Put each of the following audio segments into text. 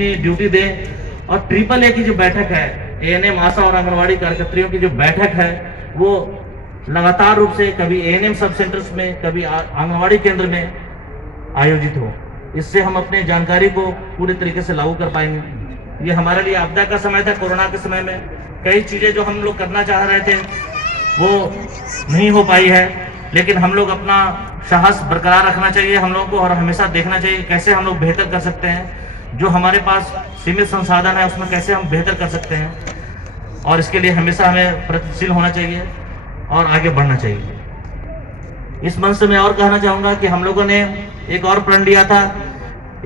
अपनी ड्यूटी दें और ट्रिपल ए की जो बैठक है, एएनएम आशा और आंगनवाड़ी कार्यकर्तियों की जो बैठक है वो लगातार रूप से कभी एएनएम सब सेंटर्स में, कभी आंगनवाड़ी केंद्र में आयोजित हो। इससे हम अपने जानकारी को पूरे तरीके से लागू कर पाएंगे। ये हमारे लिए आपदा का समय था, कोरोना के समय में कई चीजें जो हम लोग करना चाह रहे थे वो नहीं हो पाई है, लेकिन हम लोग अपना साहस बरकरार रखना चाहिए हम लोगों को और हमेशा देखना चाहिए कैसे हम लोग बेहतर कर सकते हैं। जो हमारे पास सीमित संसाधन है उसमें कैसे हम बेहतर कर सकते हैं, और इसके लिए हमेशा हमें प्रयत्नशील होना चाहिए और आगे बढ़ना चाहिए। इस मंच से मैं और कहना चाहूँगा कि हम लोगों ने एक और प्रण लिया था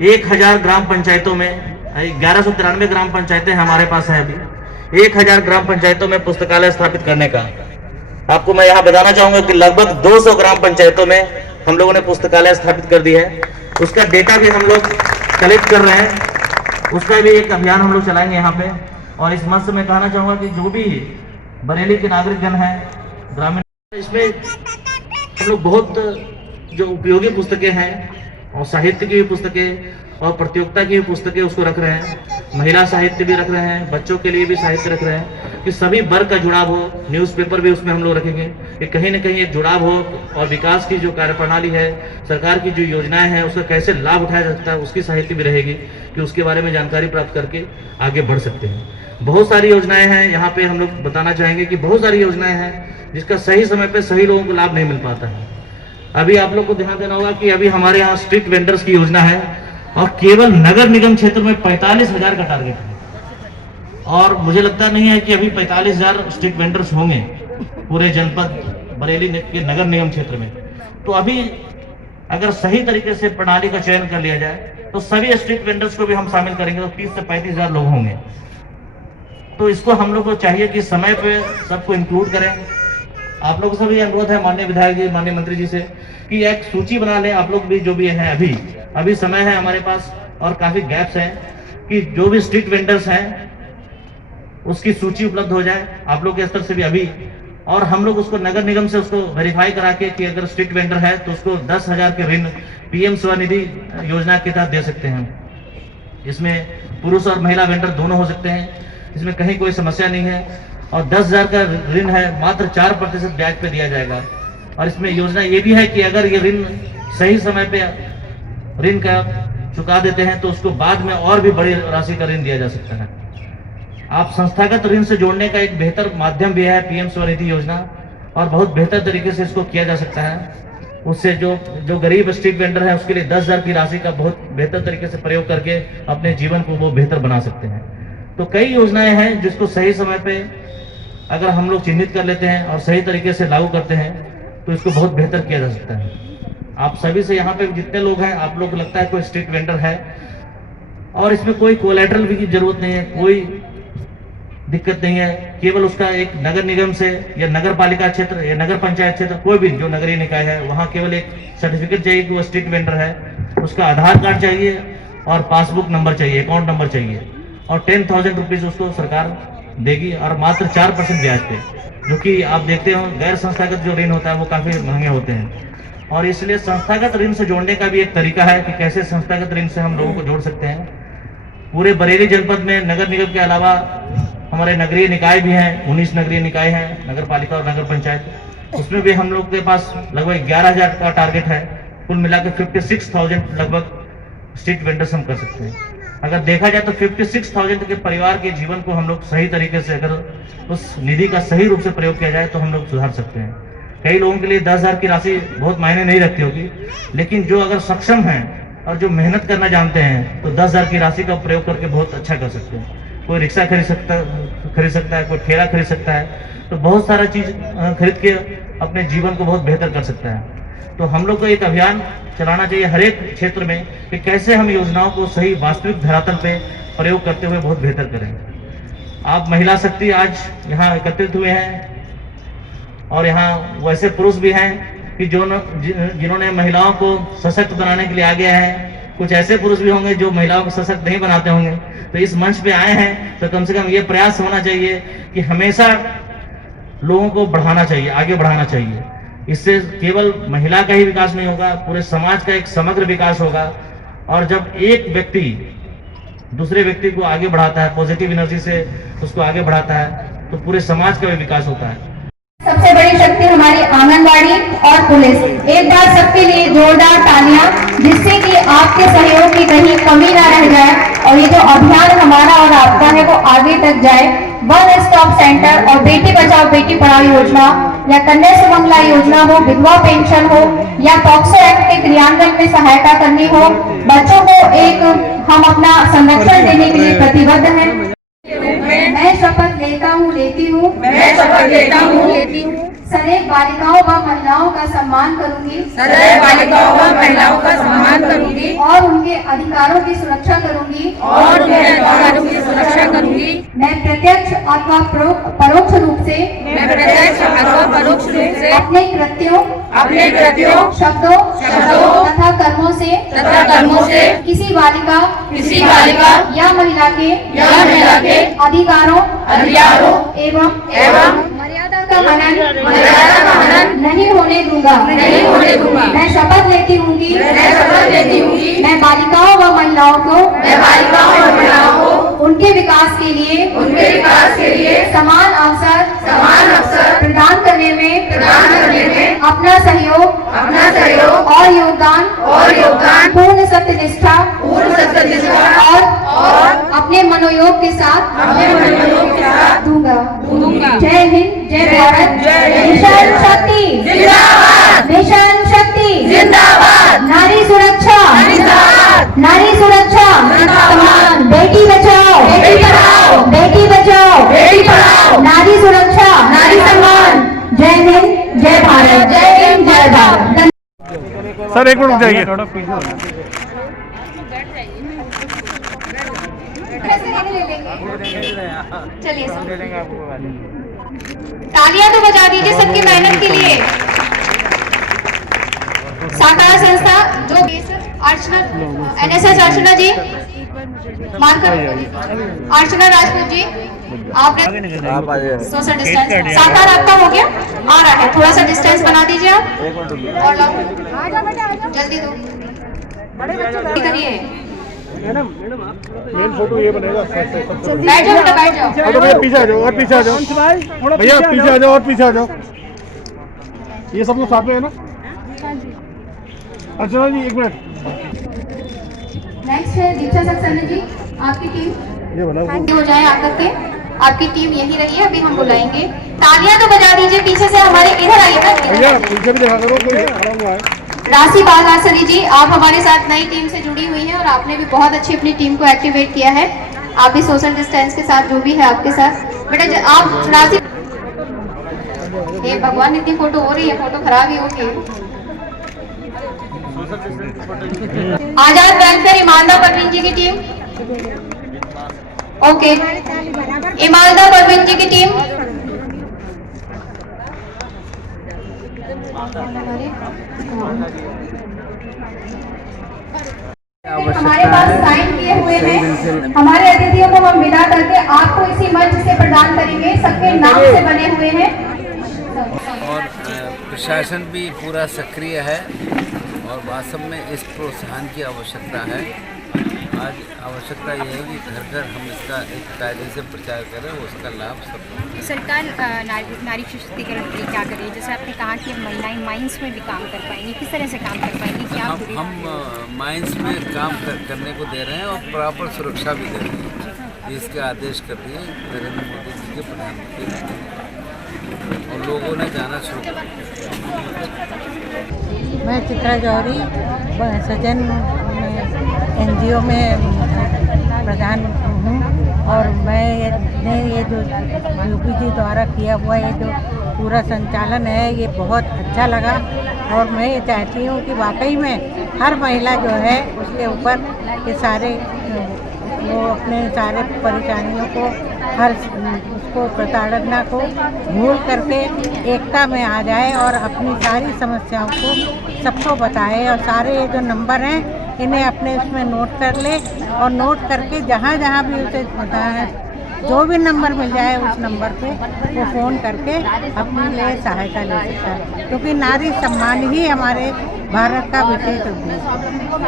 1000 ग्राम पंचायतों में, 1193 ग्राम पंचायतें हमारे पास हैं अभी, 1000 ग्राम पंचायतों में पुस्तकालय स्थापित करने का। आपको मैं यहाँ बताना चाहूँगा कि लगभग 200 ग्राम पंचायतों में हम लोगों ने पुस्तकालय स्थापित कर दी है। उसका डेटा भी हम लोग कलेक्ट कर रहे हैं, उसका भी एक अभियान हम लोग चलाएंगे यहाँ पे। और इस मंच से मैं कहना चाहूँगा कि जो भी बरेली के नागरिकगण हैं ग्रामीण, इसमें हम लोग बहुत जो उपयोगी पुस्तकें हैं और साहित्य की भी पुस्तकें और प्रतियोगिता की भी पुस्तकें उसको रख रहे हैं, महिला साहित्य भी रख रहे हैं, बच्चों के लिए भी साहित्य रख रहे हैं कि सभी वर्ग का जुड़ाव हो। न्यूज़पेपर भी उसमें हम लोग रखेंगे कि कहीं ना कहीं एक जुड़ाव हो और विकास की जो कार्यप्रणाली है, सरकार की जो योजनाएं हैं उसका कैसे लाभ उठाया जा सकता है, उसकी साहित्य भी रहेगी कि उसके बारे में जानकारी प्राप्त करके आगे बढ़ सकते हैं। बहुत सारी योजनाएं हैं यहाँ पे, हम लोग बताना चाहेंगे कि बहुत सारी योजनाएं हैं जिसका सही समय पे सही लोगों को लाभ नहीं मिल पाता है। अभी आप लोग को ध्यान देना होगा कि अभी हमारे यहाँ स्ट्रीट वेंडर्स की योजना है और केवल नगर निगम क्षेत्र में 45,000 का टारगेट है, और मुझे लगता नहीं है कि अभी 45,000 स्ट्रीट वेंडर्स होंगे पूरे जनपद बरेली के नगर निगम क्षेत्र में। तो अभी अगर सही तरीके से प्रणाली का चयन कर लिया जाए तो सभी स्ट्रीट वेंडर्स को भी हम शामिल करेंगे तो 30 से 35,000 लोग होंगे। तो इसको हम लोग को चाहिए कि समय पे सबको इंक्लूड करें। आप लोगों से भी अनुरोध है माननीय विधायक जी, माननीय मंत्री जी से कि एक सूची बना लें आप लोग भी, जो भी है अभी समय है हमारे पास और काफी गैप्स हैं, कि जो भी स्ट्रीट वेंडर्स हैं उसकी सूची उपलब्ध हो जाए आप लोग के स्तर से भी अभी, और हम लोग उसको नगर निगम से उसको वेरीफाई करा के कि अगर स्ट्रीट वेंडर है तो उसको 10,000 के ऋण पीएम स्वनिधि योजना के तहत दे सकते हैं। इसमें पुरुष और महिला वेंडर दोनों हो सकते हैं, इसमें कहीं कोई समस्या नहीं है। और 10,000 का ऋण है, मात्र 4% ब्याज पे दिया जाएगा। और इसमें योजना ये भी है कि अगर ये ऋण सही समय पे ऋण का चुका देते हैं तो उसको बाद में और भी बड़ी राशि का ऋण दिया जा सकता है। आप संस्थागत ऋण से जोड़ने का एक बेहतर माध्यम भी है पीएम स्वनिधि योजना, और बहुत बेहतर तरीके से इसको किया जा सकता है। उससे जो गरीब स्ट्रीट वेंडर है उसके लिए 10,000 की राशि का बहुत बेहतर तरीके से प्रयोग करके अपने जीवन को वो बेहतर बना सकते हैं। तो कई योजनाएं हैं जिसको सही समय पे अगर हम लोग चिन्हित कर लेते हैं और सही तरीके से लागू करते हैं तो इसको बहुत बेहतर किया जा सकता है। आप सभी से यहाँ पे जितने लोग हैं, आप लोग को लगता है कोई स्ट्रीट वेंडर है और इसमें कोई कोलैटरल की जरूरत नहीं है, कोई दिक्कत नहीं है, केवल उसका एक नगर निगम से या नगर पालिका क्षेत्र या नगर पंचायत क्षेत्र, कोई भी जो नगरीय निकाय है वहाँ केवल एक सर्टिफिकेट चाहिए कि वो स्ट्रीट वेंडर है, उसका आधार कार्ड चाहिए और पासबुक नंबर चाहिए, अकाउंट नंबर चाहिए, और 10,000 रुपीज उसको सरकार देगी और मात्र 4% ब्याज पे, जो कि आप देखते हो गैर संस्थागत जो ऋण होता है वो काफी महंगे होते हैं। और इसलिए संस्थागत ऋण से जोड़ने का भी एक तरीका है कि कैसे संस्थागत ऋण से हम लोगों को जोड़ सकते हैं। पूरे बरेली जनपद में नगर निगम के अलावा हमारे नगरीय निकाय भी हैं, 19 नगरीय निकाय हैं, नगर पालिका और नगर पंचायत, उसमें भी हम लोग के पास लगभग 11,000 का टारगेट है। कुल मिलाकर 56,000 लगभग स्ट्रीट वेंडर्स हम कर सकते हैं। अगर देखा जाए तो 56,000 के परिवार के जीवन को हम लोग सही तरीके से अगर उस निधि का सही रूप से प्रयोग किया जाए तो हम लोग सुधार सकते हैं। कई लोगों के लिए 10,000 की राशि बहुत मायने नहीं रखती होगी, लेकिन जो अगर सक्षम हैं और जो मेहनत करना जानते हैं तो 10,000 की राशि का प्रयोग करके बहुत अच्छा कर सकते हैं। कोई रिक्शा खरीद सकता है, कोई ठेला खरीद सकता है, तो बहुत सारा चीज खरीद के अपने जीवन को बहुत बेहतर कर सकता है। तो हम लोग को एक अभियान चलाना चाहिए हर एक क्षेत्र में कि कैसे हम योजनाओं को सही वास्तविक धरातल पे प्रयोग करते हुए बहुत बेहतर करें। आप महिला शक्ति आज यहाँ एकत्रित हुए हैं और यहाँ वैसे पुरुष भी हैं कि जिन्होंने महिलाओं को सशक्त बनाने के लिए आगे आए हैं। कुछ ऐसे पुरुष भी होंगे जो महिलाओं को सशक्त नहीं बनाते होंगे, तो इस मंच पे आए हैं तो कम से कम ये प्रयास होना चाहिए कि हमेशा लोगों को बढ़ाना चाहिए, आगे बढ़ाना चाहिए। इससे केवल महिला का ही विकास नहीं होगा, पूरे समाज का एक समग्र विकास होगा। और जब एक व्यक्ति दूसरे व्यक्ति को आगे बढ़ाता है, पॉजिटिव एनर्जी से उसको आगे बढ़ाता है, तो पूरे समाज का भी विकास होता है। सबसे बड़ी शक्ति हमारी आंगनबाड़ी और पुलिस। एक बार सबके लिए जोरदार तालियां, जिससे कि आपके सहयोग की कहीं कमी ना रह जाए और ये जो अभियान हमारा और आपका है वो आगे तक जाए। वन स्टॉप सेंटर और बेटी बचाओ बेटी पढ़ाओ योजना या कन्या सुमंगला योजना हो, विधवा पेंशन हो या पॉक्सो एक्ट के क्रियान्वयन में सहायता करनी हो, बच्चों को एक हम अपना संरक्षण देने के लिए प्रतिबद्ध हैं। मैं शपथ लेता हूँ लेती हूँ सदैव बालिकाओं व महिलाओं का सम्मान करूंगी और उनके अधिकारों की सुरक्षा करूंगी मैं प्रत्यक्ष अथवा परोक्ष रूप से अपने कृत्यों शब्दों तथा कर्मों से किसी बालिका या महिला के अधिकारों एवं मर्यादा का हनन नहीं होने दूंगा। मैं शपथ लेती हूँ कि मैं बालिकाओं व महिलाओं को उनके विकास के लिए समान अवसर प्रदान करने में अपना सहयोग और योगदान पूर्ण सत्यनिष्ठा और अपने मनोयोग के साथ दूंगा। जय हिंद, जय भारत, मिशन शक्ति जिंदाबाद, नारी सुरक्षा सम्मान, बेटी बचाओ बेटी पढ़ाओ, नारी सुरक्षा नारी सम्मान। जय हिंद, जय भारत, जय भारत। सर एक मिनट रुक जाइए। चलिए तालियां तो बजा दीजिए सबकी मेहनत के लिए। साकार संस्था जो अर्चना NSS अर्चना जी मार्कर अर्चना राजपूत जी आपने सोशल डिस्टेंस साकार आपका हो गया, आ रहा है, थोड़ा सा डिस्टेंस बना दीजिए आप और जल्दी दो करिए। मेन फोटो ये बनेगा। बैठ जाओ तो भैया पीछे आ जाओ और पीछे आ जाओ, भैया पीछे आ जाओ और पीछे आ जाओ। ये सब लोग साथ में है ना? अच्छा जी एक मिनट। नेक्स्ट है दीक्षा सक्सेना जी, आपकी टीम ये बना हो जाए आकर के। आपकी टीम यही रही है, अभी हम बुलाएंगे। तालियां तो बजा दीजिए पीछे से, हमारे इधर आइए ना भैया, पीछे भी देखा करो, कोई खड़ा हुआ है। राशि बालासरी जी, आप हमारे साथ नई टीम से जुड़ी हुई हैं और आपने भी बहुत अच्छी अपनी टीम को एक्टिवेट किया है। आप भी सोशल डिस्टेंस के साथ जो भी है आपके साथ बेटा आप राशि। हे भगवान, इतनी फोटो हो रही है, फोटो खराब ही होगी। आजाद वेलफेयर इमालदा परवीन जी की टीम, ओके, इमालदा परवीन जी की टीम। हमारे पास साइन किए हुए हैं। हमारे अतिथियों को हम विदा करके आपको इसी मंच से प्रदान करेंगे। सबके नाम से बने हुए हैं और प्रशासन भी पूरा सक्रिय है और वास्तव में इस प्रोत्साहन की आवश्यकता है। आज आवश्यकता यह है कि घर घर हम इसका एक कायदे से प्रचार करें, उसका लाभ सब। सरकार नारी सशक्तिकरण के लिए क्या करे? जैसे आपने कहा कि महिलाएं माइंस में भी काम कर पाएंगी, किस तरह से काम कर पाएंगी? क्या हम माइंस में काम करने को दे रहे हैं और प्रॉपर सुरक्षा भी दे रहे हैं। इसके आदेश कर दिए नरेंद्र मोदी जी के प्रधानमंत्री और लोगों ने जाना शुरू कर दिया। मैं चित्रा जौहरी सजन NGO में प्रधान हूँ और मैंने ये जो यूपी जी द्वारा किया हुआ ये जो पूरा संचालन है ये बहुत अच्छा लगा और मैं ये चाहती हूँ कि वाकई में हर महिला जो है उसके ऊपर ये सारे वो अपने सारे परेशानियों को हर उसको प्रताड़ना को भूल करके एकता में आ जाए और अपनी सारी समस्याओं को सबको बताए और सारे ये जो नंबर हैं इन्हें अपने उसमें नोट कर ले और नोट करके जहाँ जहाँ भी उसे जो भी नंबर मिल जाए उस नंबर पे वो फ़ोन करके अपने लिए सहायता ले सकता है, क्योंकि नारी सम्मान ही हमारे भारत का विशेष उद्देश्य है।